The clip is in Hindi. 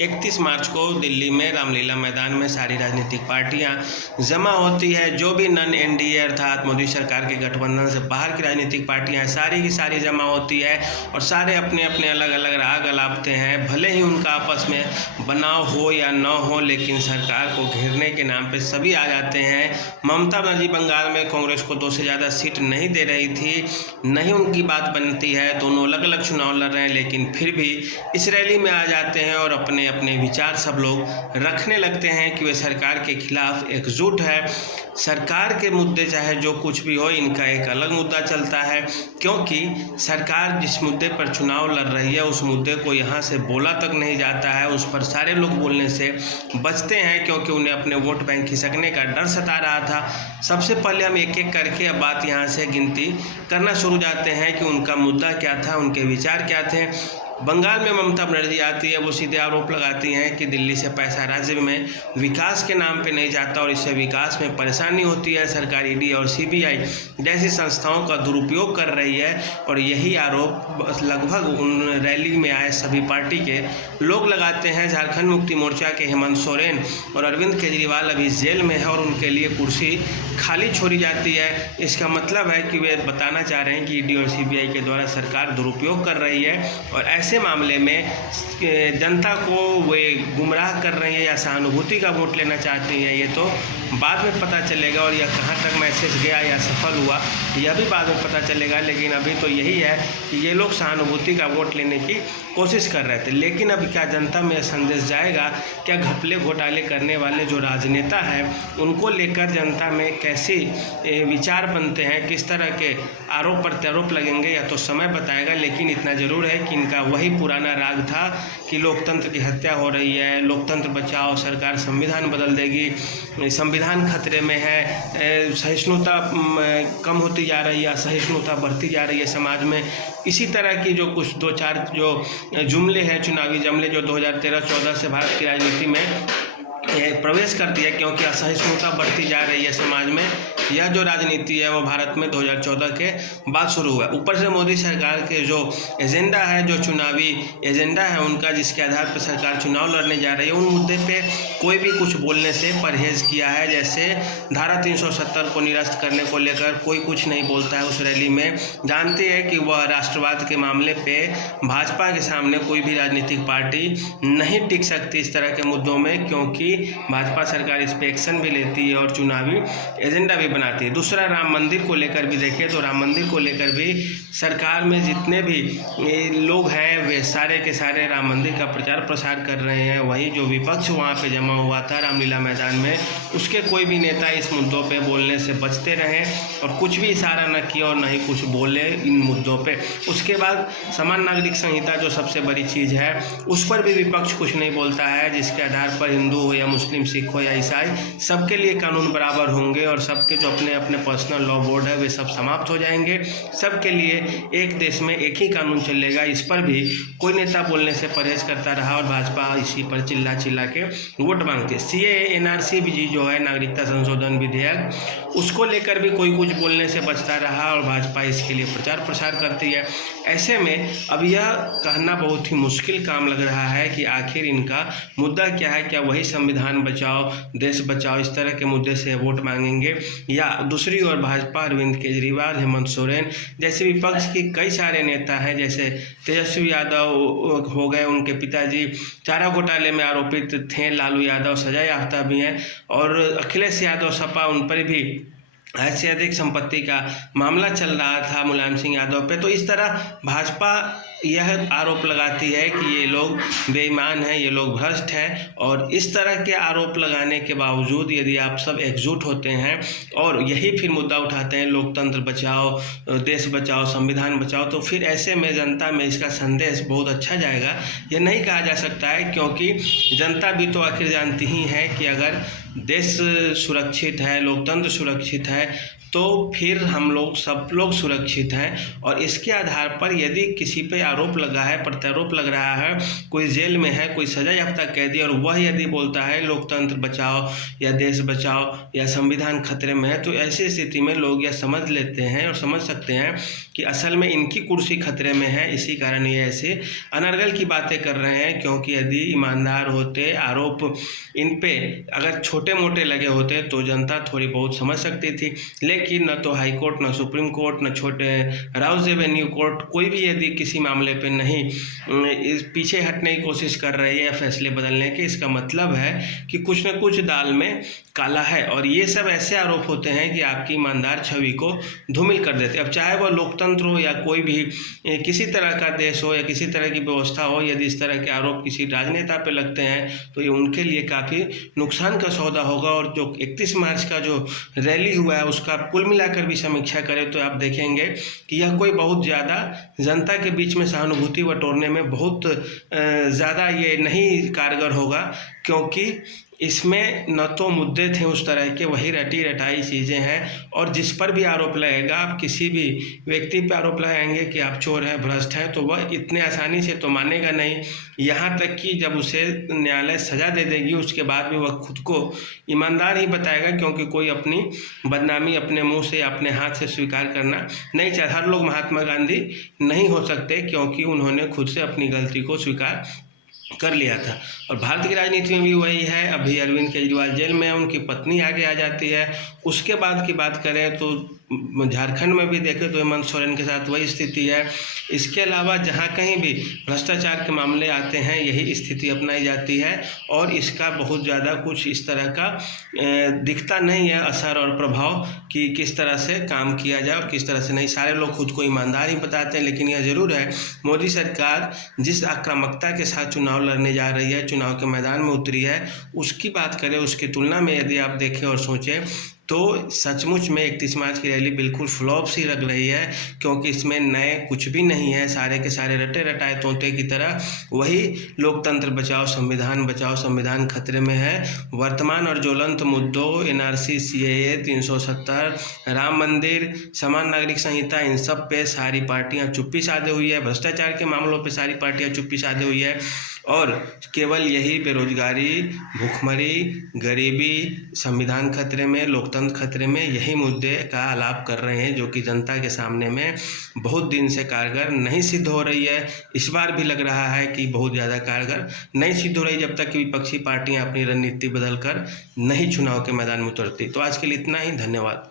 31 मार्च को दिल्ली में रामलीला मैदान में सारी राजनीतिक पार्टियां जमा होती है। जो भी नॉन एनडीए अर्थात मोदी सरकार के गठबंधन से बाहर की राजनीतिक पार्टियां सारी की सारी जमा होती है और सारे अपने अपने अलग अलग राग अलापते हैं। भले ही उनका आपस में बनाव हो या न हो, लेकिन सरकार को घेरने के नाम पे सभी आ जाते हैं। ममता बनर्जी बंगाल में कांग्रेस को 2 से ज़्यादा सीट नहीं दे रही थी, नहीं उनकी बात बनती है। दोनों अलग अलग चुनाव लड़ रहे हैं, लेकिन फिर भी इस रैली में आ जाते हैं और अपने अपने विचार सब लोग रखने लगते हैं कि वे सरकार के खिलाफ एकजुट है। सरकार के मुद्दे चाहे जो कुछ भी हो, इनका एक अलग मुद्दा चलता है, क्योंकि सरकार जिस मुद्दे पर चुनाव लड़ रही है उस मुद्दे को यहाँ से बोला तक नहीं जाता है। उस पर सारे लोग बोलने से बचते हैं, क्योंकि उन्हें अपने वोट बैंक खिसकने का डर सता रहा था। सबसे पहले हम एक एक करके अब बात यहाँ से गिनती करना शुरू जाते हैं कि उनका मुद्दा क्या था, उनके विचार क्या थे। बंगाल में ममता बनर्जी आती है, वो सीधे आरोप लगाती हैं कि दिल्ली से पैसा राज्य में विकास के नाम पे नहीं जाता और इससे विकास में परेशानी होती है। सरकार ईडी और सीबीआई जैसी संस्थाओं का दुरुपयोग कर रही है और यही आरोप लगभग उन रैली में आए सभी पार्टी के लोग लगाते हैं। झारखंड मुक्ति मोर्चा के हेमंत सोरेन और अरविंद केजरीवाल अभी जेल में है और उनके लिए कुर्सी खाली छोड़ी जाती है। इसका मतलब है कि वे बताना चाह रहे हैं कि ईडी और सीबीआई के द्वारा सरकार दुरुपयोग कर रही है और ऐसे मामले में जनता को वे गुमराह कर रही है या सहानुभूति का वोट लेना चाहती है, ये तो बाद में पता चलेगा। और यह कहाँ तक मैसेज गया या सफल हुआ यह भी बाद में पता चलेगा, लेकिन अभी तो यही है कि ये लोग सहानुभूति का वोट लेने की कोशिश कर रहे थे। लेकिन अब क्या जनता में यह संदेश जाएगा? क्या घपले घोटाले करने वाले जो राजनेता हैं उनको लेकर जनता में कैसे विचार बनते हैं, किस तरह के आरोप प्रत्यारोप लगेंगे, या तो समय बताएगा। लेकिन इतना ज़रूर है कि इनका वही पुराना राग था कि लोकतंत्र की हत्या हो रही है, लोकतंत्र बचाओ, सरकार संविधान बदल देगी, संविधान खतरे में है, सहिष्णुता कम होती जा रही है, असहिष्णुता बढ़ती जा रही है समाज में। इसी तरह की जो कुछ 2-4 जो जुमले हैं, चुनावी जुमले जो 2013-14 से भारत की राजनीति में प्रवेश करती है, क्योंकि असहिष्णुता बढ़ती जा रही है समाज में। यह जो राजनीति है वो भारत में 2014 के बाद शुरू हुआ। ऊपर से मोदी सरकार के जो एजेंडा है, जो चुनावी एजेंडा है उनका, जिसके आधार पर सरकार चुनाव लड़ने जा रही है, उन मुद्दे पे कोई भी कुछ बोलने से परहेज किया है। जैसे धारा 370 को निरस्त करने को लेकर कोई कुछ नहीं बोलता है उस रैली में। जानते हैं कि वह राष्ट्रवाद के मामले पे भाजपा के सामने कोई भी राजनीतिक पार्टी नहीं टिक सकती इस तरह के मुद्दों में, क्योंकि भाजपा सरकार इस पे एक्शन भी लेती है और चुनावी एजेंडा भी बनाती है। दूसरा, राम मंदिर को लेकर भी देखें तो राम मंदिर को लेकर भी सरकार में जितने भी लोग हैं वे सारे के सारे राम मंदिर का प्रचार प्रसार कर रहे हैं। वहीं जो विपक्ष वहाँ पे जमा हुआ था रामलीला मैदान में, उसके कोई भी नेता इस मुद्दों पे बोलने से बचते रहे और कुछ भी इशारा न किया और न ही कुछ बोले इन मुद्दों पे। उसके बाद समान नागरिक संहिता जो सबसे बड़ी चीज़ है, उस पर भी विपक्ष कुछ नहीं बोलता है, जिसके आधार पर हिंदू हो या मुस्लिम, सिख हो या ईसाई, सबके लिए कानून बराबर होंगे और सबके जो अपने अपने पर्सनल लॉ बोर्ड है वे सब समाप्त हो जाएंगे। सबके लिए एक देश में एक ही कानून चलेगा। इस पर भी कोई नेता बोलने से परहेज करता रहा और भाजपा इसी पर चिल्ला चिल्ला के वोट मांगती है। सीएए एनआरसी भी जो है, नागरिकता संशोधन विधेयक, उसको लेकर भी कोई कुछ बोलने से बचता रहा और भाजपा इसके लिए प्रचार प्रसार करती है। ऐसे में अब यह कहना बहुत ही मुश्किल काम लग रहा है कि आखिर इनका मुद्दा क्या है। क्या वही संविधान बचाओ, देश बचाओ, इस तरह के मुद्दे से वोट मांगेंगे, या दूसरी ओर भाजपा अरविंद केजरीवाल, हेमंत सोरेन जैसे विपक्ष के कई सारे नेता हैं, जैसे तेजस्वी यादव हो गए, उनके पिताजी चारा घोटाले में आरोपित थे, लालू यादव सजा याफ्ता भी हैं, और अखिलेश यादव सपा, उन पर भी आज से अधिक संपत्ति का मामला चल रहा था मुलायम सिंह यादव पे। तो इस तरह भाजपा यह आरोप लगाती है कि ये लोग बेईमान हैं, ये लोग भ्रष्ट हैं, और इस तरह के आरोप लगाने के बावजूद यदि आप सब एकजुट होते हैं और यही फिर मुद्दा उठाते हैं लोकतंत्र बचाओ, देश बचाओ, संविधान बचाओ, तो फिर ऐसे में जनता में इसका संदेश बहुत अच्छा जाएगा। ये नहीं कहा जा सकता है, क्योंकि जनता भी तो आखिर जानती ही है कि अगर देश सुरक्षित है, लोकतंत्र सुरक्षित है, तो फिर हम लोग सब लोग सुरक्षित हैं। और इसके आधार पर यदि किसी पे आरोप लगा है, प्रत्यारोप लग रहा है, कोई जेल में है, कोई सजा याफ्ता कैदी, और वह यदि बोलता है लोकतंत्र बचाओ या देश बचाओ या संविधान खतरे में है, तो ऐसी स्थिति में लोग यह समझ लेते हैं और समझ सकते हैं कि असल में इनकी कुर्सी खतरे में है। इसी कारण ये ऐसे अनर्गल की बातें कर रहे हैं, क्योंकि यदि ईमानदार होते, आरोप इन पे अगर छोटे मोटे लगे होते तो जनता थोड़ी बहुत समझ सकती थी। लेकिन न तो हाई कोर्ट, न सुप्रीम कोर्ट, न छोटे राउज एवेन्यू कोर्ट, कोई भी यदि किसी मामले पे नहीं इस पीछे हटने की कोशिश कर रही है फैसले बदलने के, इसका मतलब है कि कुछ न कुछ दाल में काला है। और ये सब ऐसे आरोप होते हैं कि आपकी ईमानदार छवि को धूमिल कर देते हैं। अब चाहे वह लोकतंत्र हो या कोई भी किसी तरह का देश हो या किसी तरह की व्यवस्था हो, यदि इस तरह के आरोप किसी राजनेता पे लगते हैं तो ये उनके लिए काफ़ी नुकसान का सौदा होगा। और जो 31 मार्च का जो रैली हुआ है उसका कुल मिलाकर भी समीक्षा करें तो आप देखेंगे कि यह कोई बहुत ज़्यादा जनता के बीच में सहानुभूति बटोरने में बहुत ज़्यादा ये नहीं कारगर होगा, क्योंकि इसमें न तो मुद्दे थे उस तरह के, वही रटी रटाई चीज़ें हैं। और जिस पर भी आरोप लगेगा, आप किसी भी व्यक्ति पर आरोप लगाएंगे कि आप चोर हैं, भ्रष्ट हैं, तो वह इतने आसानी से तो मानेगा नहीं। यहाँ तक कि जब उसे न्यायालय सज़ा दे देगी उसके बाद भी वह खुद को ईमानदार ही बताएगा, क्योंकि कोई अपनी बदनामी अपने मुंह से अपने हाथ से स्वीकार करना नहीं चाहता। हर लोग महात्मा गांधी नहीं हो सकते, क्योंकि उन्होंने खुद से अपनी गलती को स्वीकार कर लिया था। और भारत की राजनीति में भी वही है। अभी अरविंद केजरीवाल जेल में है, उनकी पत्नी आगे आ जाती है। उसके बाद की बात करें तो झारखंड में भी देखें तो हेमंत सोरेन के साथ वही स्थिति है। इसके अलावा जहाँ कहीं भी भ्रष्टाचार के मामले आते हैं यही स्थिति अपनाई जाती है, और इसका बहुत ज़्यादा कुछ इस तरह का दिखता नहीं है असर और प्रभाव कि किस तरह से काम किया जाए और किस तरह से नहीं। सारे लोग खुद को ईमानदार ही बताते हैं, लेकिन यह ज़रूर है मोदी सरकार जिस आक्रामकता के साथ चुनाव लड़ने जा रही है, चुनाव के मैदान में उतरी है, उसकी बात करें, उसकी तुलना में यदि आप देखें और सोचें तो सचमुच में 31 मार्च की रैली बिल्कुल फ्लॉप सी लग रही है, क्योंकि इसमें नए कुछ भी नहीं है। सारे के सारे रटे रटाए तोते की तरह वही लोकतंत्र बचाओ, संविधान खतरे में है। वर्तमान और ज्वलंत मुद्दों एनआरसी, सीएए, 370, राम मंदिर, समान नागरिक संहिता, इन सब पे सारी पार्टियां चुप्पी साधे हुई है। भ्रष्टाचार के मामलों पे सारी पार्टियां चुप्पी साधे हुई है, और केवल यही बेरोजगारी, भूखमरी, गरीबी, संविधान खतरे में, लोकतंत्र खतरे में, यही मुद्दे का आलाप कर रहे हैं, जो कि जनता के सामने में बहुत दिन से कारगर नहीं सिद्ध हो रही है। इस बार भी लग रहा है कि बहुत ज़्यादा कारगर नहीं सिद्ध हो रही, जब तक कि विपक्षी पार्टियां अपनी रणनीति बदलकर नहीं चुनाव के मैदान में उतरती। तो आज के लिए इतना ही, धन्यवाद।